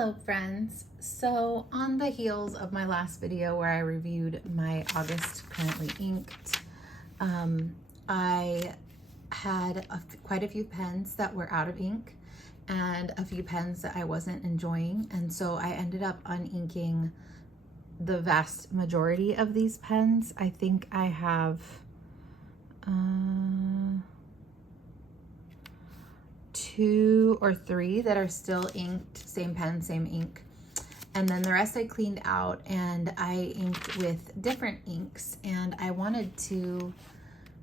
Hello friends. So on the heels of my last video where I reviewed my August currently inked, I had quite a few pens that were out of ink and a few pens that I wasn't enjoying, and so I ended up uninking the vast majority of these pens. I think I have 2 or 3 that are still inked, same pen, same ink. And then the rest I cleaned out and I inked with different inks, and I wanted to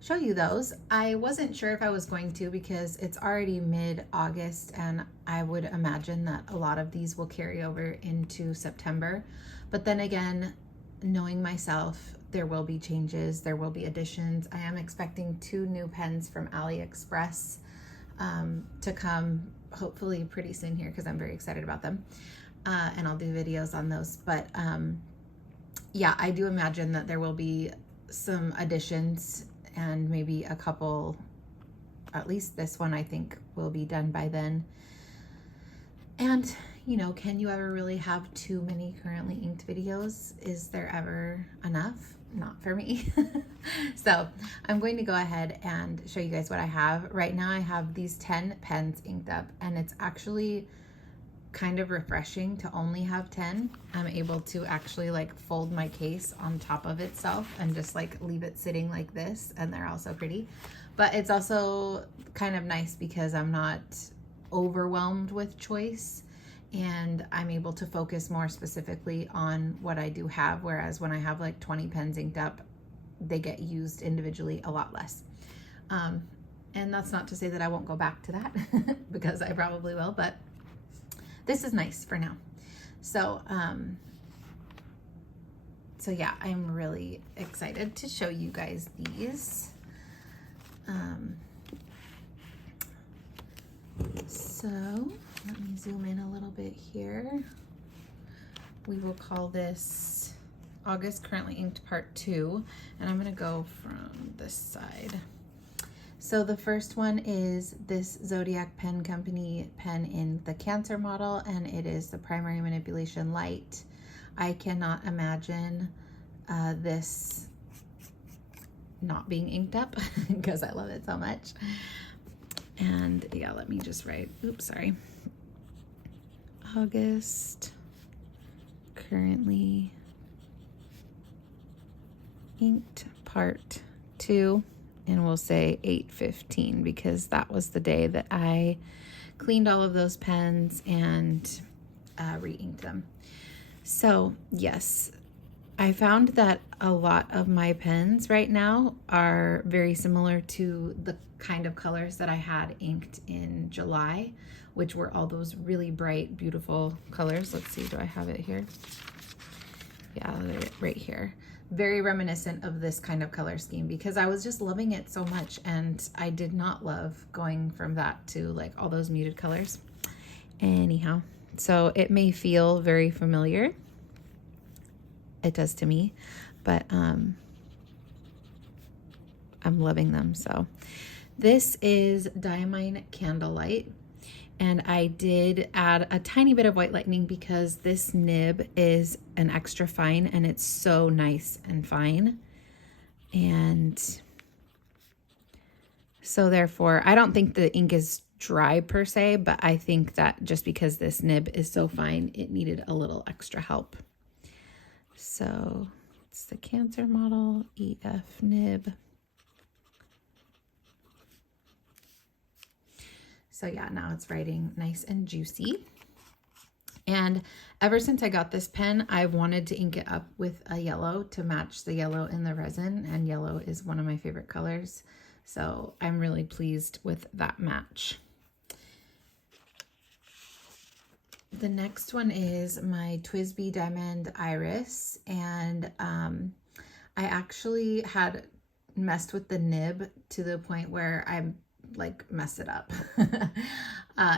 show you those. I wasn't sure if I was going to because it's already mid-August and I would imagine that a lot of these will carry over into September. But then again, knowing myself, there will be changes, there will be additions. I am expecting 2 new pens from AliExpress to come hopefully pretty soon here because I'm very excited about them. And I'll do videos on those. But yeah, I do imagine that there will be some additions and maybe a couple, at least this one I think will be done by then. And you know, can you ever really have too many currently inked videos? Is there ever enough? Not for me. So I'm going to go ahead and show you guys what I have. Right now I have these 10 pens inked up, and it's actually kind of refreshing to only have 10. I'm able to actually like fold my case on top of itself and just like leave it sitting like this, and they're also pretty. But it's also kind of nice because I'm not overwhelmed with choice and I'm able to focus more specifically on what I do have, whereas when I have like 20 pens inked up, they get used individually a lot less. And that's not to say that I won't go back to that because I probably will, but this is nice for now. So so yeah, I'm really excited to show you guys these. So let me zoom in a little bit here. We will call this August Currently Inked Part 2, and I'm gonna go from this side. So the first one is this Zodiac Pen Company pen in the Cancer model, and it is the Primary Manipulation Light. I cannot imagine this not being inked up because I love it so much. And yeah, let me just write, oops, sorry. August Currently Inked Part 2, and we'll say 8/15 because that was the day that I cleaned all of those pens and re-inked them. So yes, I found that a lot of my pens right now are very similar to the kind of colors that I had inked in July, which were all those really bright, beautiful colors. Let's see, do I have it here? Yeah, right here. Very reminiscent of this kind of color scheme because I was just loving it so much, and I did not love going from that to like all those muted colors. Anyhow, so it may feel very familiar. It does to me, but I'm loving them. So this is Diamine Candlelight, and I did add a tiny bit of White Lightning because this nib is an extra fine and it's so nice and fine. And so therefore, I don't think the ink is dry per se, but I think that just because this nib is so fine, it needed a little extra help. So it's the Cancer model, EF nib. So yeah, now it's writing nice and juicy. And ever since I got this pen, I've wanted to ink it up with a yellow to match the yellow in the resin, and yellow is one of my favorite colors. So I'm really pleased with that match. The next one is my Twsbi Diamond Iris, and I actually had messed with the nib to the point where I like messed it up.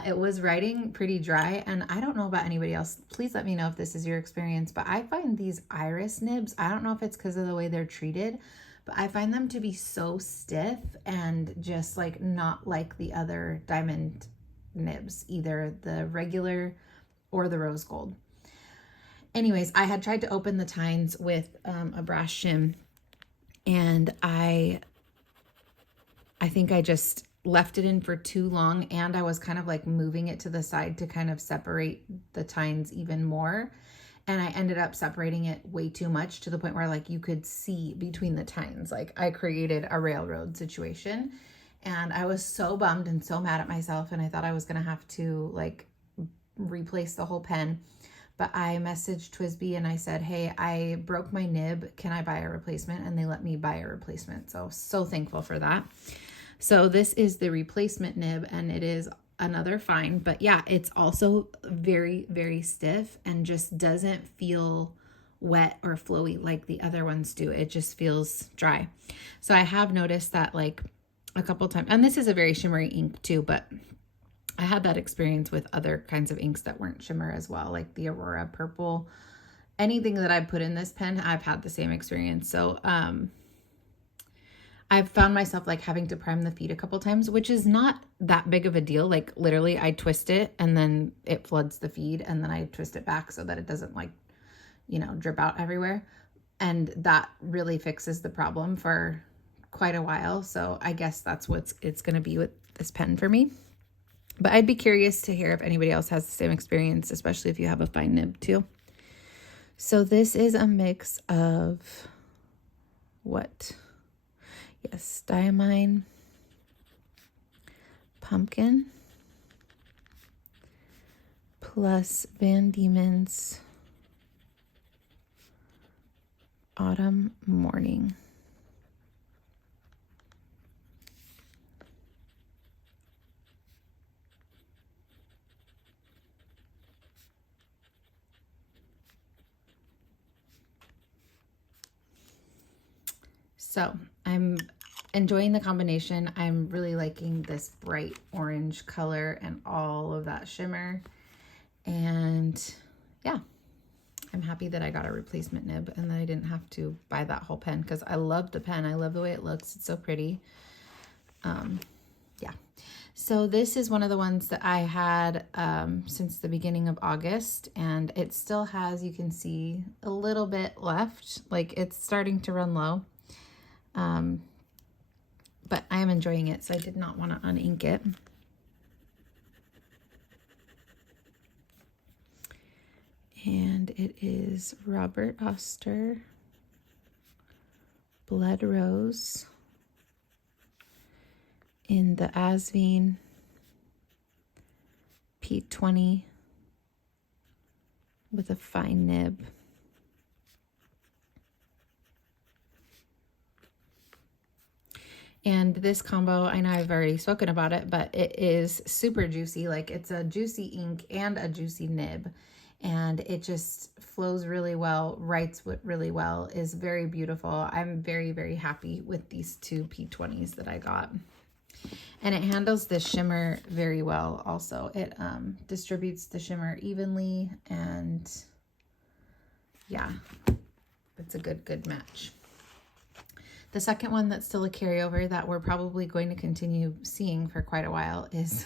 It was writing pretty dry, and I don't know about anybody else. Please let me know if this is your experience, but I find these Iris nibs, I don't know if it's because of the way they're treated, but I find them to be so stiff and just like not like the other diamond nibs, either the regular or the rose gold. Anyways, I had tried to open the tines with a brass shim, and I think I just left it in for too long, and I was kind of like moving it to the side to kind of separate the tines even more. And I ended up separating it way too much to the point where like you could see between the tines. Like I created a railroad situation, and I was so bummed and so mad at myself, and I thought I was going to have to like replace the whole pen. But I messaged Twsbi and I said, hey, I broke my nib. Can I buy a replacement? And they let me buy a replacement. So thankful for that. So this is the replacement nib, and it is another fine. But yeah, it's also very, very stiff and just doesn't feel wet or flowy like the other ones do. It just feels dry. So I have noticed that like a couple times, and this is a very shimmery ink too, but I had that experience with other kinds of inks that weren't shimmer as well, like the Aurora Purple. Anything that I put in this pen, I've had the same experience. So I've found myself like having to prime the feed a couple times, which is not that big of a deal. Like literally I twist it and then it floods the feed, and then I twist it back so that it doesn't like, you know, drip out everywhere. And that really fixes the problem for quite a while. So I guess that's what it's going to be with this pen for me. But I'd be curious to hear if anybody else has the same experience, especially if you have a fine nib too. So this is a mix of what? Yes, diamine, pumpkin, plus Van Diemen's Autumn Morning. So I'm enjoying the combination. I'm really liking this bright orange color and all of that shimmer. And yeah, I'm happy that I got a replacement nib and that I didn't have to buy that whole pen, because I love the pen. I love the way it looks. It's so pretty. Yeah. So this is one of the ones that I had since the beginning of August, and it still has, you can see, a little bit left. Like it's starting to run low. But I am enjoying it, so I did not want to unink it. And it is Robert Oster Blood Rose in the Asvine P20 with a fine nib. And this combo, I know I've already spoken about it, but it is super juicy. Like it's a juicy ink and a juicy nib. And it just flows really well, writes really well, is very beautiful. I'm very, very happy with these two P20s that I got. And it handles the shimmer very well also. It distributes the shimmer evenly, and yeah, it's a good match. The second one that's still a carryover that we're probably going to continue seeing for quite a while is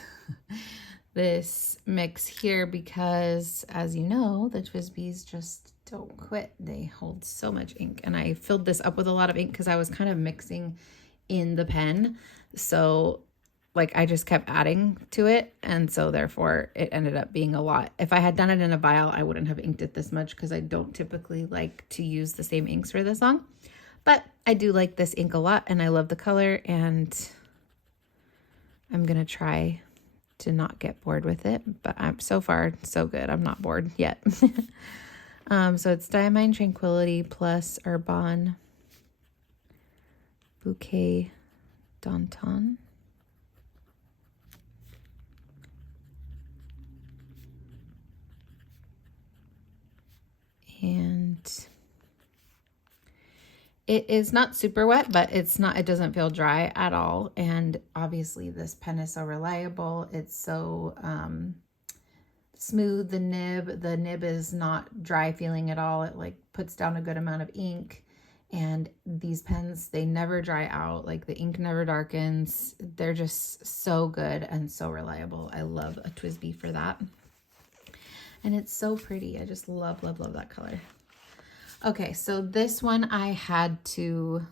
this mix here, because as you know, the Twsbis just don't quit. They hold so much ink, and I filled this up with a lot of ink because I was kind of mixing in the pen. So like I just kept adding to it, and so therefore it ended up being a lot. If I had done it in a vial, I wouldn't have inked it this much because I don't typically like to use the same inks for this long. But I do like this ink a lot, and I love the color, and I'm going to try to not get bored with it. But I'm so far, so good. I'm not bored yet. So it's Diamine Tranquility plus Urban Bouquet Danton. And it is not super wet, but it doesn't feel dry at all. And obviously this pen is so reliable. It's so smooth. The nib is not dry feeling at all. It like puts down a good amount of ink. And these pens, they never dry out. Like the ink never darkens. They're just so good and so reliable. I love a Twsbi for that. And it's so pretty. I just love, love, love that color. Okay, so this one I had to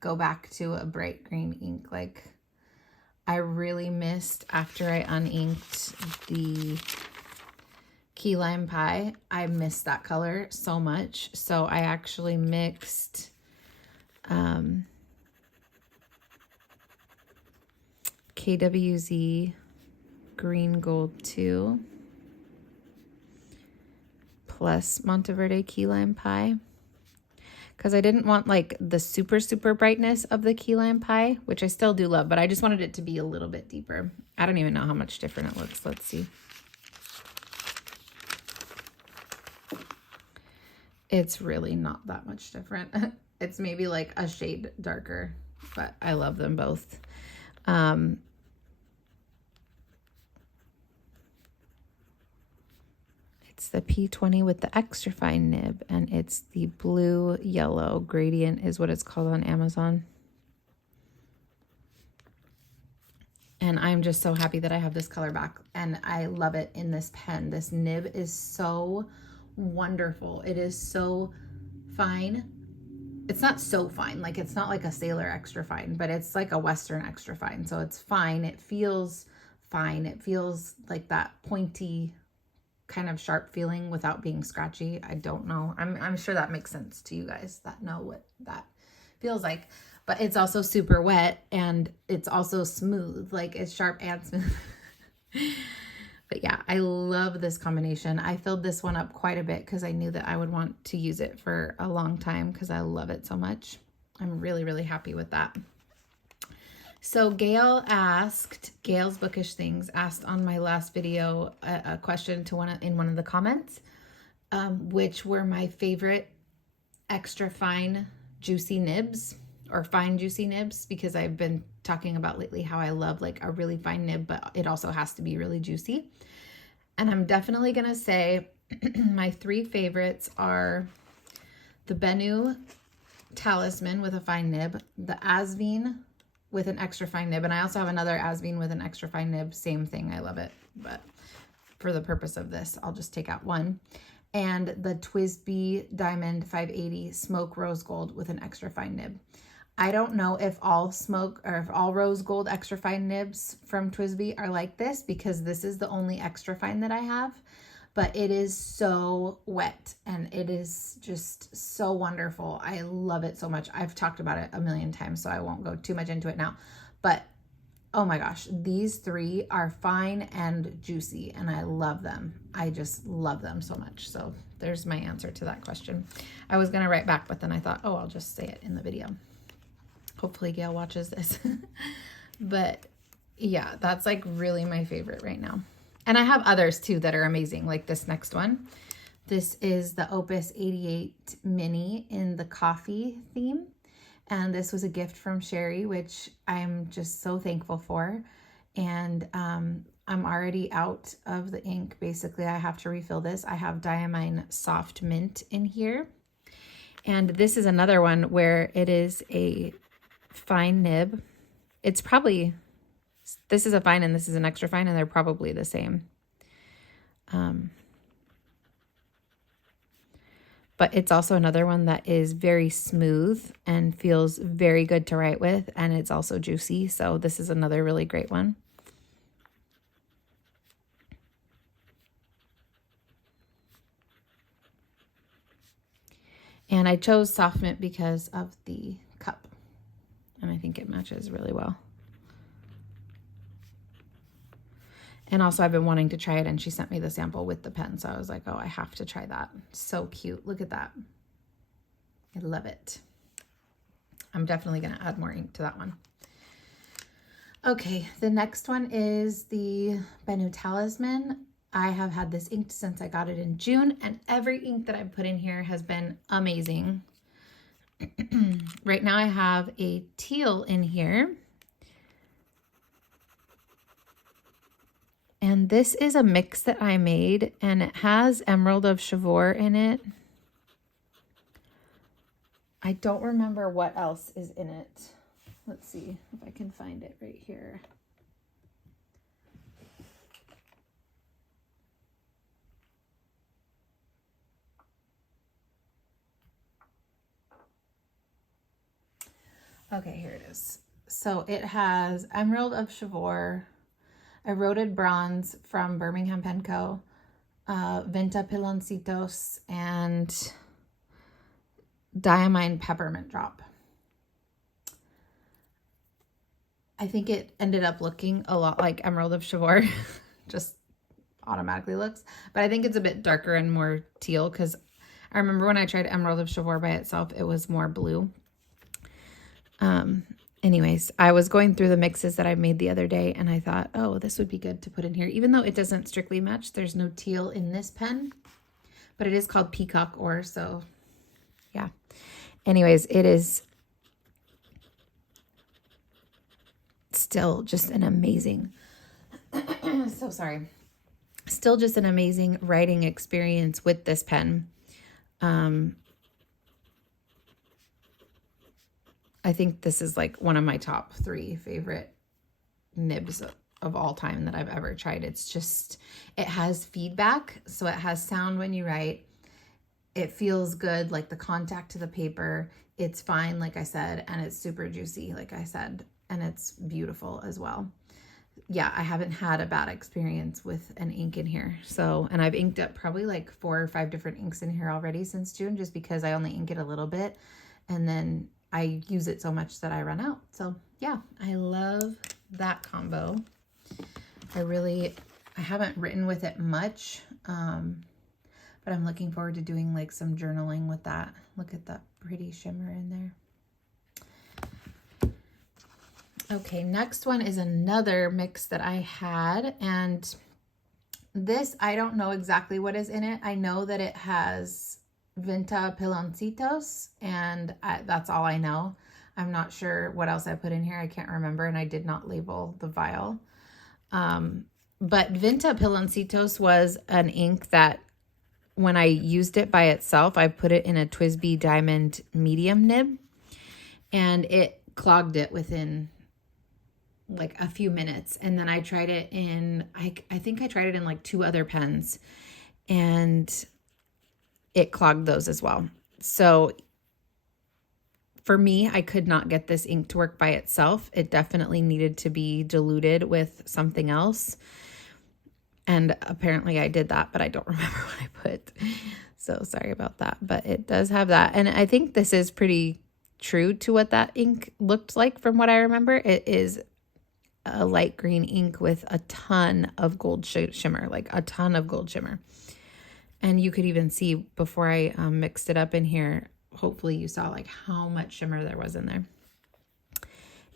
go back to a bright green ink. Like, I really missed after I uninked the key lime pie. I missed that color so much. So I actually mixed KWZ Green Gold 2 plus Monteverde key lime pie, because I didn't want like the super, super brightness of the key lime pie, which I still do love, but I just wanted it to be a little bit deeper. I don't even know how much different it looks. Let's see. It's really not that much different. It's maybe like a shade darker, but I love them both. It's the P20 with the extra fine nib, and it's the blue yellow gradient is what it's called on Amazon. And I'm just so happy that I have this color back, and I love it in this pen. This nib is so wonderful. It is so fine. It's not so fine, like it's not like a Sailor extra fine, but it's like a Western extra fine. So it's fine. It feels fine. It feels like that pointy kind of sharp feeling without being scratchy. I don't know. I'm sure that makes sense to you guys that know what that feels like. But it's also super wet, and it's also smooth. Like, it's sharp and smooth. But yeah, I love this combination. I filled this one up quite a bit because I knew that I would want to use it for a long time because I love it so much. I'm really, really happy with that. So Gail's Bookish Things asked on my last video a question to in one of the comments, which were my favorite extra fine juicy nibs, or fine juicy nibs, because I've been talking about lately how I love like a really fine nib, but it also has to be really juicy. And I'm definitely gonna say my three favorites are the Benu Talisman with a fine nib, the Asvine with an extra fine nib, and I also have another Asvine with an extra fine nib. Same thing, I love it, but for the purpose of this, I'll just take out one. And the Twsbi Diamond 580 Smoke Rose Gold with an extra fine nib. I don't know if all rose gold extra fine nibs from Twsbi are like this, because this is the only extra fine that I have, but it is so wet and it is just so wonderful. I love it so much. I've talked about it a million times, so I won't go too much into it now, but oh my gosh, these three are fine and juicy, and I love them. I just love them so much. So there's my answer to that question. I was gonna write back, but then I thought, oh, I'll just say it in the video. Hopefully Gail watches this. But yeah, that's like really my favorite right now. And I have others too that are amazing, like this next one. This is the Opus 88 Mini in the coffee theme. And this was a gift from Sherry, which I'm just so thankful for. And I'm already out of the ink. Basically, I have to refill this. I have Diamine Soft Mint in here. And this is another one where it is a fine nib. It's probably, this is a fine and this is an extra fine, and they're probably the same. But it's also another one that is very smooth and feels very good to write with, and it's also juicy. So this is another really great one. And I chose soft mint because of the cup, and I think it matches really well. And also I've been wanting to try it, and she sent me the sample with the pen. So I was like, oh, I have to try that. So cute. Look at that. I love it. I'm definitely going to add more ink to that one. Okay, the next one is the Benu Talisman. I have had this inked since I got it in June, and every ink that I've put in here has been amazing. Right now I have a teal in here. And this is a mix that I made, and it has Emerald of Chivor in it. I don't remember what else is in it. Let's see if I can find it right here. Okay, here it is. So it has Emerald of Chivor, Eroded Bronze from Birmingham Pen Co., Venta Piloncitos, and Diamine Peppermint Drop. I think it ended up looking a lot like Emerald of Chivor, just automatically looks, but I think it's a bit darker and more teal because I remember when I tried Emerald of Chivor by itself, it was more blue. Anyways, I was going through the mixes that I made the other day and I thought, oh, this would be good to put in here. Even though it doesn't strictly match, there's no teal in this pen, but it is called Peacock Ore, so yeah. Anyways, it is still just an amazing, so sorry. Still just an amazing writing experience with this pen. I think this is like one of my top 3 favorite nibs of all time that I've ever tried. It's just, it has feedback. So it has sound when you write. It feels good, like the contact to the paper. It's fine, like I said, and it's super juicy, like I said, and it's beautiful as well. Yeah, I haven't had a bad experience with an ink in here. So, and I've inked up probably like 4 or 5 different inks in here already since June, just because I only ink it a little bit. And then I use it so much that I run out. So yeah, I love that combo. I haven't written with it much, but I'm looking forward to doing like some journaling with that. Look at that pretty shimmer in there. Okay, next one is another mix that I had, and this, I don't know exactly what is in it. I know that it has Venta Piloncitos, and that's all I know. I'm not sure what else I put in here. I can't remember, and I did not label the vial. But Venta Piloncitos was an ink that when I used it by itself, I put it in a Twsbi Diamond medium nib, and it clogged it within like a few minutes. And then I tried it in, I think I tried it in like 2 other pens, and it clogged those as well. So for me, I could not get this ink to work by itself. It definitely needed to be diluted with something else. And apparently I did that, but I don't remember what I put. So sorry about that, but it does have that. And I think this is pretty true to what that ink looked like from what I remember. It is a light green ink with a ton of gold shimmer, like a ton of gold shimmer. And you could even see before I mixed it up in here, hopefully you saw like how much shimmer there was in there.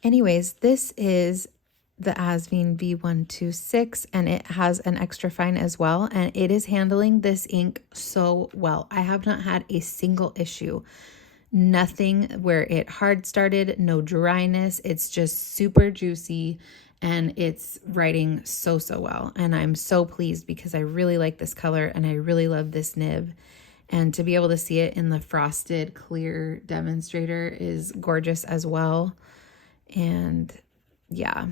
Anyways, this is the Asvine B126, and it has an extra fine as well, and it is handling this ink so well. I have not had a single issue. Nothing where it hard started, no dryness. It's just super juicy, and it's writing so well. And I'm so pleased because I really like this color and I really love this nib. And to be able to see it in the frosted clear demonstrator is gorgeous as well. And yeah,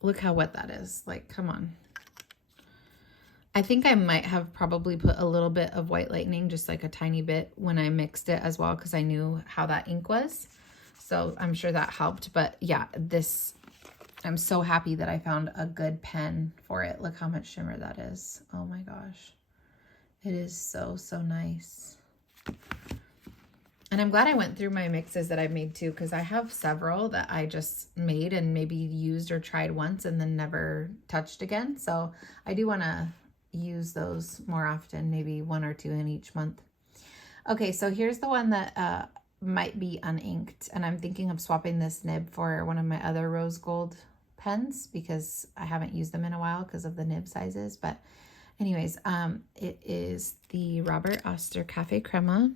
look how wet that is. Like, come on. I think I might have probably put a little bit of White Lightning, just like a tiny bit, when I mixed it as well, because I knew how that ink was. So I'm sure that helped. But yeah, this, I'm so happy that I found a good pen for it. Look how much shimmer that is. Oh my gosh. It is so nice. And I'm glad I went through my mixes that I've made too, because I have several that I just made and maybe used or tried once and then never touched again. So I do want to use those more often, maybe 1 or 2 in each month. Okay, so here's the one that might be uninked, and I'm thinking of swapping this nib for one of my other rose gold pens because I haven't used them in a while because of the nib sizes. But anyways, it is the Robert Oster Cafe Crema.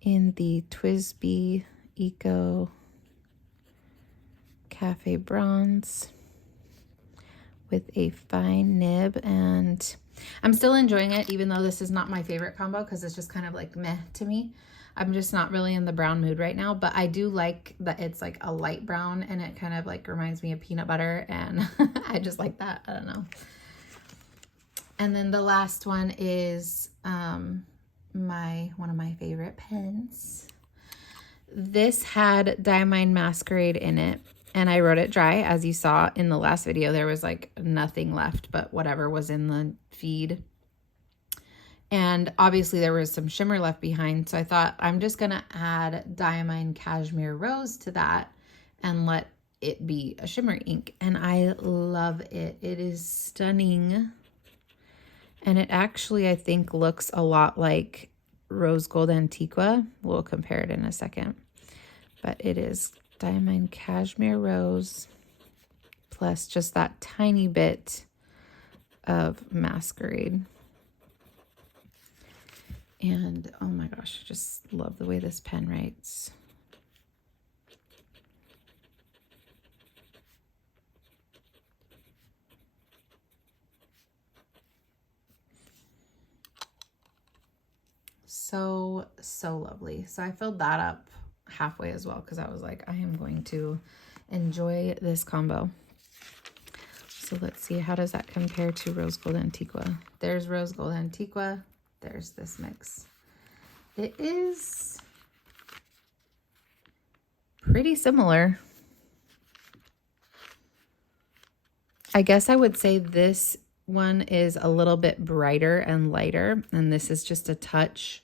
In the Twsbi Eco Cafe Bronze with a fine nib, and I'm still enjoying it, even though this is not my favorite combo because it's just kind of like meh to me. I'm just not really in the brown mood right now, but I do like that it's like a light brown and it kind of like reminds me of peanut butter, and I just like that. I don't know. And then the last one is one of my favorite pens. This had Diamine Masquerade in it, and I wrote it dry. As you saw in the last video, there was like nothing left but whatever was in the feed. And obviously there was some shimmer left behind, so I thought I'm just gonna add Diamine Cashmere Rose to that and let it be a shimmer ink. And I love it. It is stunning. And it actually, I think, looks a lot like Rose Gold Antiqua. We'll compare it in a second. But it is Diamine Cashmere Rose plus just that tiny bit of Masquerade. And oh my gosh, I just love the way this pen writes. So lovely. So I filled that up halfway as well because I was like, I am going to enjoy this combo. So let's see, how does that compare to Rose Gold Antiqua? There's Rose Gold Antiqua. There's this mix. It is pretty similar. I guess I would say this one is a little bit brighter and lighter, and this is just a touch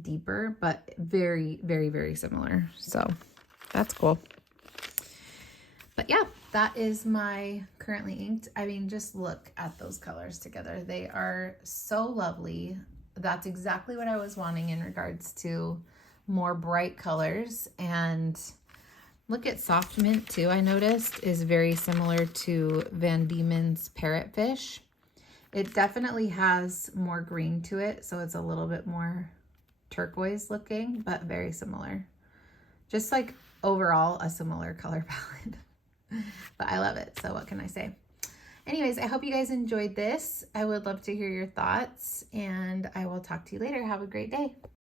deeper, but very, very, very similar. So that's cool. But yeah, that is my currently inked. I mean, just look at those colors together. They are so lovely. That's exactly what I was wanting in regards to more bright colors. And look at Soft Mint too, I noticed, is very similar to Van Diemen's Parrotfish. It definitely has more green to it, so it's a little bit more turquoise looking, but very similar. Just like overall a similar color palette. But I love it, so what can I say? Anyways, I hope you guys enjoyed this. I would love to hear your thoughts, and I will talk to you later. Have a great day.